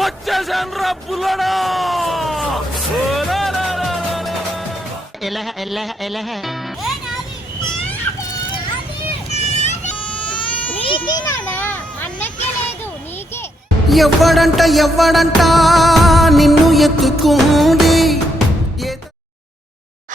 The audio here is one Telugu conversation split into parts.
వచ్చేసాను రా ఎలహ ఎలహ ఎలహ. ఎవ్వడంట ఎవ్వడంట నిన్ను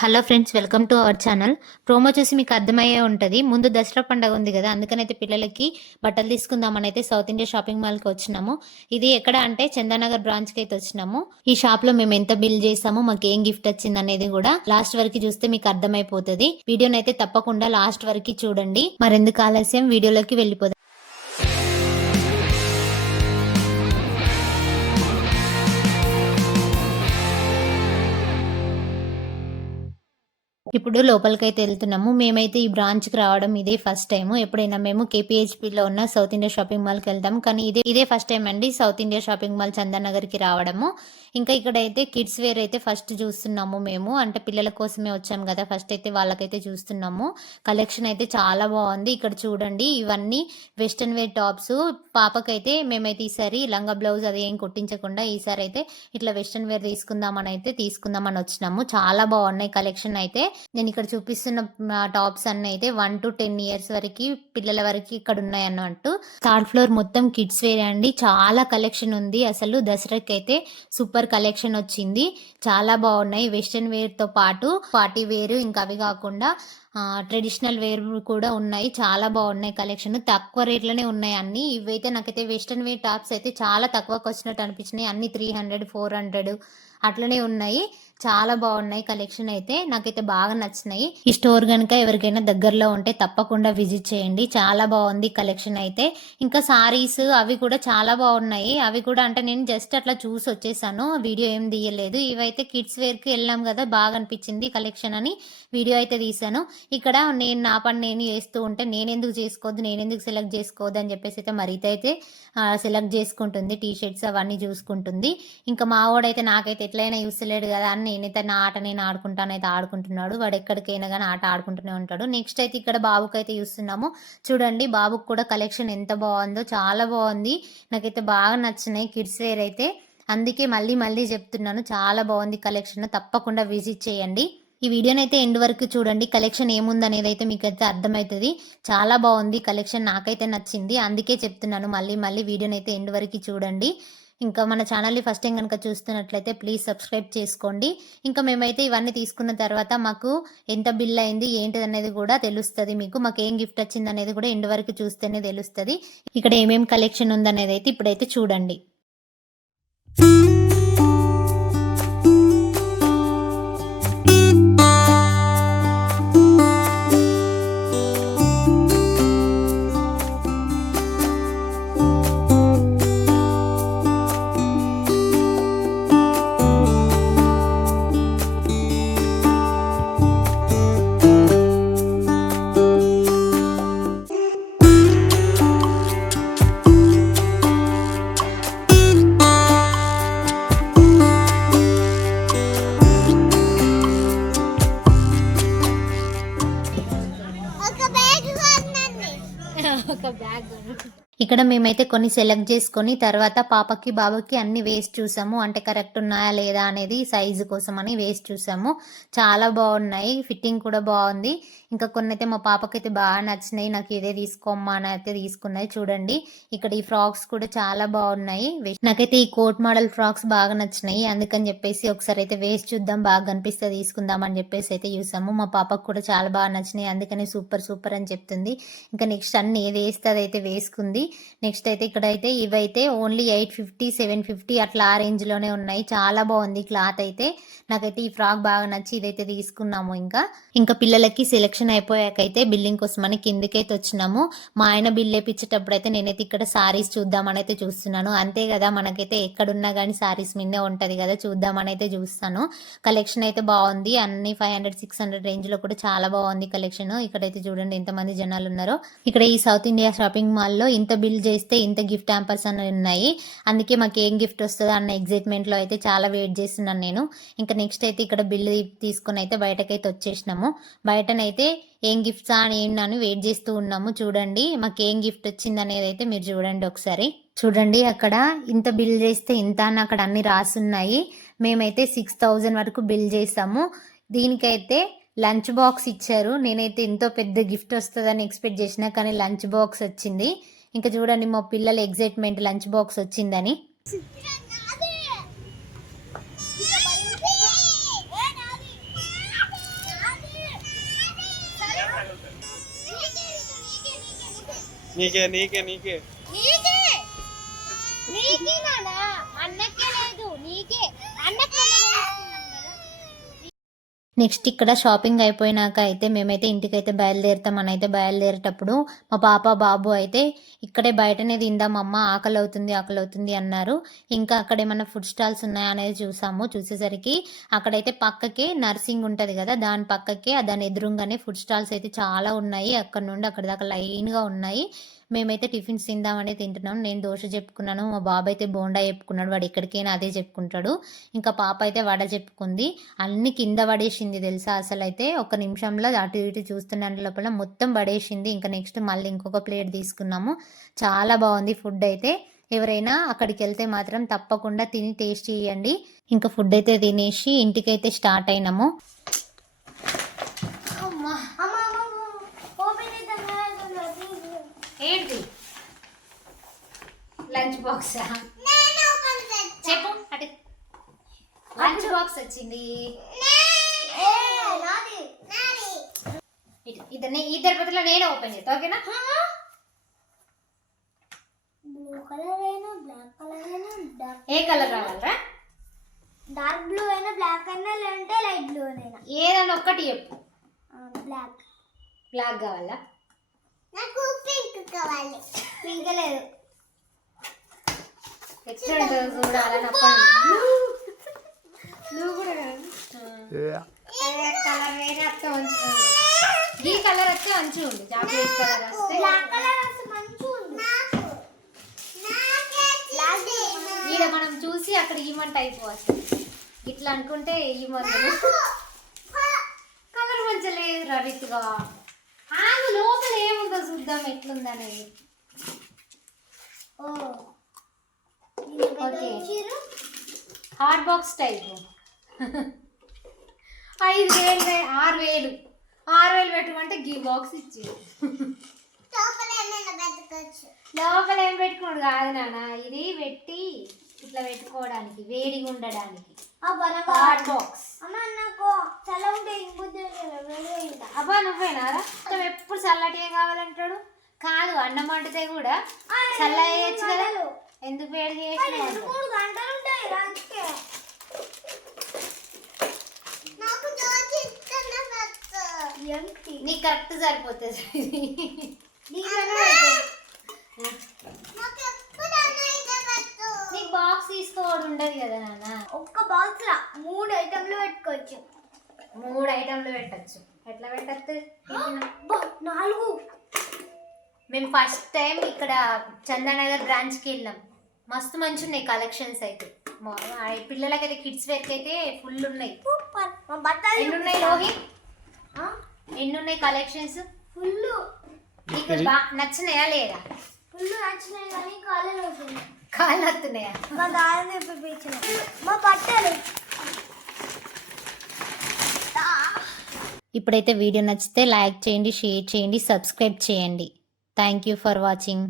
hello friends welcome to our channel. Promo చూసి మీకు అర్థమయ్యే ఉంటుంది. ముందు దసరా పండగ ఉంది కదా అందుకనైతే పిల్లలకి బట్టలు తీసుకుందామని అయితే సౌత్ ఇండియా షాపింగ్ మాల్కి వచ్చినాము. ఇది ఎక్కడ అంటే చందానగర్ బ్రాంచ్కి అయితే వచ్చినాము. ఈ షాప్లో మేము ఎంత బిల్ చేసాము మాకు ఏం గిఫ్ట్ వచ్చింది అనేది కూడా లాస్ట్ వరకు చూస్తే మీకు అర్థమైపోతుంది. వీడియోనైతే తప్పకుండా లాస్ట్ వరకు చూడండి. మరెందుకు ఆలస్యం? వీడియోలోకి వెళ్ళిపోదాం. ఇప్పుడు లోపలికైతే వెళ్తున్నాము. మేమైతే ఈ బ్రాంచ్కి రావడం ఇదే ఫస్ట్ టైం ఎప్పుడైనా మేము కేపీహెచ్పిలో ఉన్న సౌత్ ఇండియా షాపింగ్ మాల్కి వెళ్తాం. కానీ ఇదే ఇదే ఫస్ట్ టైం అండి సౌత్ ఇండియా షాపింగ్ మాల్ చందానగర్కి రావడము. ఇంకా ఇక్కడ అయితే కిడ్స్ వేర్ అయితే ఫస్ట్ చూస్తున్నాము మేము. అంటే పిల్లల కోసమే వచ్చాం కదా ఫస్ట్ అయితే వాళ్ళకైతే చూస్తున్నాము. కలెక్షన్ అయితే చాలా బాగుంది. ఇక్కడ చూడండి ఇవన్నీ వెస్ట్రన్ వేర్ టాప్స్ పాపకైతే మేమైతే ఈసారి లంగా బ్లౌజ్ అది ఏం కుట్టించకుండా ఈసారి అయితే ఇట్లా వెస్ట్రన్ వేర్ తీసుకుందామని అయితే తీసుకుందామని వచ్చినాము. చాలా బాగున్నాయి కలెక్షన్ అయితే. నేను ఇక్కడ చూపిస్తున్న టాప్స్ అన్ని అయితే వన్ టు టెన్ ఇయర్స్ వరకు పిల్లల వరకు ఇక్కడ ఉన్నాయి అన్నట్టు థర్డ్ ఫ్లోర్ మొత్తం కిడ్స్ వేర్ అండి. చాలా కలెక్షన్ ఉంది. అసలు దసరాకి అయితే సూపర్ కలెక్షన్ వచ్చింది. చాలా బాగున్నాయి. వెస్ట్రన్ వేర్తో పాటు పార్టీ వేర్ ఇంకా అవి కాకుండా ట్రెడిషనల్ వేర్ కూడా ఉన్నాయి. చాలా బాగున్నాయి కలెక్షన్. తక్కువ రేట్లోనే ఉన్నాయి అన్ని. ఇవైతే నాకైతే వెస్ట్రన్ వేర్ టాప్స్ అయితే చాలా తక్కువకి వచ్చినట్టు అనిపించినాయి. అన్ని త్రీ హండ్రెడ్ ఫోర్ హండ్రెడ్ అట్లనే ఉన్నాయి. చాలా బాగున్నాయి. కలెక్షన్ అయితే నాకైతే బాగా నచ్చినాయి. ఈ స్టోర్ కనుక ఎవరికైనా దగ్గరలో ఉంటే తప్పకుండా విజిట్ చేయండి. చాలా బాగుంది కలెక్షన్ అయితే. ఇంకా సారీస్ అవి కూడా చాలా బాగున్నాయి. అవి కూడా అంటే నేను జస్ట్ అట్లా చూసి వచ్చేసాను. వీడియో ఏం తీయలేదు. ఇవైతే కిడ్స్ వేర్కి వెళ్ళాం కదా బాగా అనిపించింది కలెక్షన్ అని వీడియో అయితే తీసాను ఇక్కడ నేను నా పని నేను చేస్తూ ఉంటే నేను ఎందుకు చేసుకోవద్దు నేను ఎందుకు సెలెక్ట్ చేసుకోవద్దు అని చెప్పేసి అయితే మరీత అయితే సెలెక్ట్ చేసుకుంటుంది. టీ షర్ట్స్ అవన్నీ చూసుకుంటుంది. ఇంకా మా వాడైతే నాకైతే ఎట్లయినా ఇవ్వలేడు కదా అని నేనైతే నా ఆట నేను ఆడుకుంటానైతే ఆడుకుంటున్నాడు. వాడు ఎక్కడికైనా కానీ ఆట ఆడుకుంటూనే ఉంటాడు. నెక్స్ట్ అయితే ఇక్కడ బాబుకి అయితే చూస్తున్నాము. చూడండి బాబుకి కూడా కలెక్షన్ ఎంత బాగుందో చాలా బాగుంది. నాకైతే బాగా నచ్చినాయి. కిడ్స్ వేర్ అయితే. అందుకే మళ్ళీ మళ్ళీ చెప్తున్నాను చాలా బాగుంది కలెక్షన్ తప్పకుండా విజిట్ చేయండి. ఈ వీడియోని అయితే ఎండ్ వరకు చూడండి. కలెక్షన్ ఏముందనేది అయితే మీకు అయితే అర్థమవుతుంది. చాలా బాగుంది. కలెక్షన్ నాకైతే నచ్చింది. అందుకే చెప్తున్నాను. మళ్ళీ మళ్ళీ వీడియోని అయితే ఎండ్ వరకు చూడండి. ఇంకా మన ఛానల్ని ఫస్ట్ టైం కనుక చూస్తున్నట్లయితే ప్లీజ్ సబ్స్క్రైబ్ చేసుకోండి. ఇంకా మేమైతే ఇవన్నీ తీసుకున్న తర్వాత మాకు ఎంత బిల్ అయింది ఏంటిది అనేది కూడా తెలుస్తుంది మీకు. మాకు ఏం గిఫ్ట్ వచ్చింది అనేది కూడా ఎండ్ వరకు చూస్తేనే తెలుస్తుంది. ఇక్కడ ఏమేమి కలెక్షన్ ఉందనేది అయితే ఇప్పుడైతే చూడండి. ఒక బ్యాగ్ ఇక్కడ మేమైతే కొన్ని సెలెక్ట్ చేసుకొని తర్వాత పాపకి బాబుకి అన్ని వేసి చూసాము. అంటే కరెక్ట్ ఉన్నాయా లేదా అనేది సైజు కోసం అని వేసి చూసాము. చాలా బాగున్నాయి. ఫిట్టింగ్ కూడా బాగుంది. ఇంకా కొన్ని అయితే మా పాపకైతే బాగా నచ్చినాయి. నాకు ఇదే తీసుకోమ్మా అని అయితే తీసుకున్నాయి. చూడండి. ఇక్కడ ఈ ఫ్రాక్స్ కూడా చాలా బాగున్నాయి. నాకైతే ఈ కోట్ మోడల్ ఫ్రాక్స్ బాగా నచ్చినాయి. అందుకని చెప్పేసి ఒకసారి అయితే వేసి చూద్దాం. బాగా కనిపిస్తే తీసుకుందాం అని చెప్పేసి అయితే చూసాము. మా పాపకు కూడా చాలా బాగా నచ్చినాయి. అందుకని సూపర్ సూపర్ అని చెప్తుంది. ఇంకా నెక్స్ట్ అన్ని ఏది వేస్తే అదైతే వేసుకుంది. నెక్స్ట్ అయితే ఇక్కడ అయితే ఇవైతే only eight fifty seven fifty అట్లా ఆ రేంజ్లోనే ఉన్నాయి. చాలా బాగుంది క్లాత్ అయితే. నాకైతే ఈ ఫ్రాక్ బాగా నచ్చి ఇదైతే తీసుకున్నాము ఇంకా. ఇంకా పిల్లలకి సెలెక్షన్ అయిపోయాకైతే బిల్లింగ్ కోసమని కిందకైతే వచ్చినాము. మా ఆయన బిల్ వేపించేటప్పుడు అయితే నేనైతే ఇక్కడ సారీస్ చూద్దామని అయితే చూస్తున్నాను. అంతే కదా మనకైతే ఎక్కడున్నా కానీ సారీస్ మీదే ఉంటది కదా చూద్దామని అయితే చూస్తాను. కలెక్షన్ అయితే బాగుంది. అన్ని ఫైవ్ హండ్రెడ్ సిక్స్ హండ్రెడ్ రేంజ్లో కూడా చాలా బాగుంది కలెక్షన్. ఇక్కడైతే చూడండి ఎంతమంది జనాలు ఉన్నారో ఇక్కడ ఈ సౌత్ ఇండియా షాపింగ్ మాల్లో ఇంత బిల్ చేస్తే ఇంత గిఫ్ట్ హ్యాంపర్స్ అని ఉన్నాయి. అందుకే మాకు ఏం గిఫ్ట్ వస్తుందో అన్న ఎగ్జైట్మెంట్లో అయితే చాలా వెయిట్ చేస్తున్నాను నేను. ఇంకా నెక్స్ట్ అయితే ఇక్కడ బిల్ తీసుకొని అయితే బయటకైతే వచ్చేసినాము. బయటనైతే ఏం గిఫ్ట్స్ అని ఏం అని వెయిట్ చేస్తూ ఉన్నాము. చూడండి మాకు ఏం గిఫ్ట్ వచ్చింది అనేది అయితే మీరు చూడండి ఒకసారి. చూడండి అక్కడ ఇంత బిల్ చేస్తే ఇంత అని అక్కడ అన్ని రాసున్నాయి. మేమైతే సిక్స్ థౌజండ్ వరకు బిల్ చేసాము. దీనికైతే లంచ్ బాక్స్ ఇచ్చారు. నేనైతే ఎంతో పెద్ద గిఫ్ట్ వస్తుందని ఎక్స్పెక్ట్ చేసిన కానీ లంచ్ బాక్స్ వచ్చింది. ఇంకా చూడండి మా పిల్లల ఎగ్జైట్మెంట్ లంచ్ బాక్స్ వచ్చిందని. నీకే నీకే నీకే నీకే నానా అన్నకే లేదు నీకే అన్నకే నెక్స్ట్ ఇక్కడ షాపింగ్ అయిపోయినాక అయితే మేమైతే ఇంటికైతే బయలుదేరుతాం అని అయితే బయలుదేరేటప్పుడు మా పాప బాబు అయితే ఇక్కడే బయటనే తిందాం అమ్మ ఆకలి అవుతుంది ఆకలి అవుతుంది అన్నారు. ఇంకా అక్కడ ఏమైనా ఫుడ్ స్టాల్స్ ఉన్నాయా అనేది చూసాము. చూసేసరికి అక్కడైతే పక్కకే నర్సింగ్ ఉంటుంది కదా దాని పక్కకే దాని ఎదురుగానే ఫుడ్ స్టాల్స్ అయితే చాలా ఉన్నాయి. అక్కడ నుండి అక్కడ దాకా లైన్గా ఉన్నాయి. మేమైతే టిఫిన్స్ తిందామని తింటున్నాం. నేను దోశ చెప్పుకున్నాను మా బాబు అయితే బోండా చెప్పుకున్నాడు వాడు ఎక్కడికైనా అదే చెప్పుకుంటాడు. ఇంకా పాప అయితే వడ చెప్పుకుంది. అన్ని కింద పడేసింది తెలుసా? అసలు అయితే ఒక నిమిషంలో అటు ఇటు చూస్తున్న లోపల మొత్తం పడేసింది. ఇంకా నెక్స్ట్ మళ్ళీ ఇంకొక ప్లేట్ తీసుకున్నాము. చాలా బాగుంది ఫుడ్ అయితే. ఎవరైనా అక్కడికి వెళ్తే మాత్రం తప్పకుండా తిని టేస్ట్ చేయండి. ఇంకా ఫుడ్ అయితే తినేసి ఇంటికైతే స్టార్ట్ అయినాము. అమ్మ! అమ్మ ఓపెన్ ఏంటి? Lunch box? చెప్పు అటు. లంచ్ బాక్స్ వచ్చింది ఏ నాది నాది ఇటు ఇద్దరు ఇద్దరి బదులు నేనే ఓపెన్ చేస్తా ఓకేనా? బ్లూ కలర్ అయినా బ్లాక్ కలర్ అయినా డార్క్ ఏ కలర్ రావాలరా? డార్క్ బ్లూ అయినా బ్లాక్ అయినా లేదంటే లైట్ బ్లూ అయినా. ఏదన్నా ఒక్కటి చెప్పు. బ్లాక్ బ్లాక్ కావాలా? నాకు పింక్ కావాలి. పింక్ లేదు. ఉంటుందో చూడాలని అప్పుడు బ్లూ కూడా కలర్ వేరే అత్త మంచి ఈ కలర్ వస్తే మంచిగా ఉంది చాక్లెట్ కలర్ వస్తే ఈడ మనం చూసి అక్కడ ఇవ్వమంటే అయిపోవచ్చు. ఇట్లా అనుకుంటే ఇవ్వమంటారు కలర్ మంచిగా లేదు రవిత్గా ఆగు లోపల ఏముందో చూద్దాం ఎట్లుందనేది. ఓకే. Hot box type. ఐదు వేలు ఆరు వేలు. ఆరు వేలు పెట్టమంటే గీ బాక్స్ ఇచ్చి. లోపల ఏం పెట్టుకోడు కాదు నాన్న ఇది పెట్టి ఇట్లా పెట్టుకోవడానికి వేడిగా ఉండడానికి. అబ్బా నువ్వేనారా ఎప్పుడు చల్లటిగా కావాలంటాడు? కాదు అన్నం వండితే కూడా చల్ల వేయచ్చు కదా. ఎందుకు వేడి చేసి నీకు కరెక్ట్ సరిపోతుంది. నీకు బాక్స్ తీసుకోవడం ఉండదు కదా నాన్న. ఒక్క బాక్స్ లా మూడు ఐటమ్లు పెట్టుకోవచ్చు. మూడు ఐటమ్లు పెట్టచ్చు. ఎట్లా పెట్టచ్చు నాలుగు. మేము ఫస్ట్ టైం ఇక్కడ చందానగర్ బ్రాంచ్కి వెళ్ళాం. మస్తు మంచి ఉన్నాయి కలెక్షన్స్ అయితే. పిల్లలకైతే కిడ్స్ వేర్కి అయితే ఫుల్ ఉన్నాయి ఎన్ని ఉన్నాయి లోహి ఎన్ని ఉన్నాయి కలెక్షన్స్ ఫుల్ నీకు బా నచ్చినాయా లేదా? ఫుల్ నచ్చినాయి కానీ కాలేజ్ అవుతుంది కాళ్ళు వస్తున్నాయా మా గాలి పిలిపించిన మా బట్టలు. ఇప్పుడైతే వీడియో నచ్చితే లైక్ చేయండి షేర్ చేయండి సబ్స్క్రైబ్ చేయండి. Thank you for watching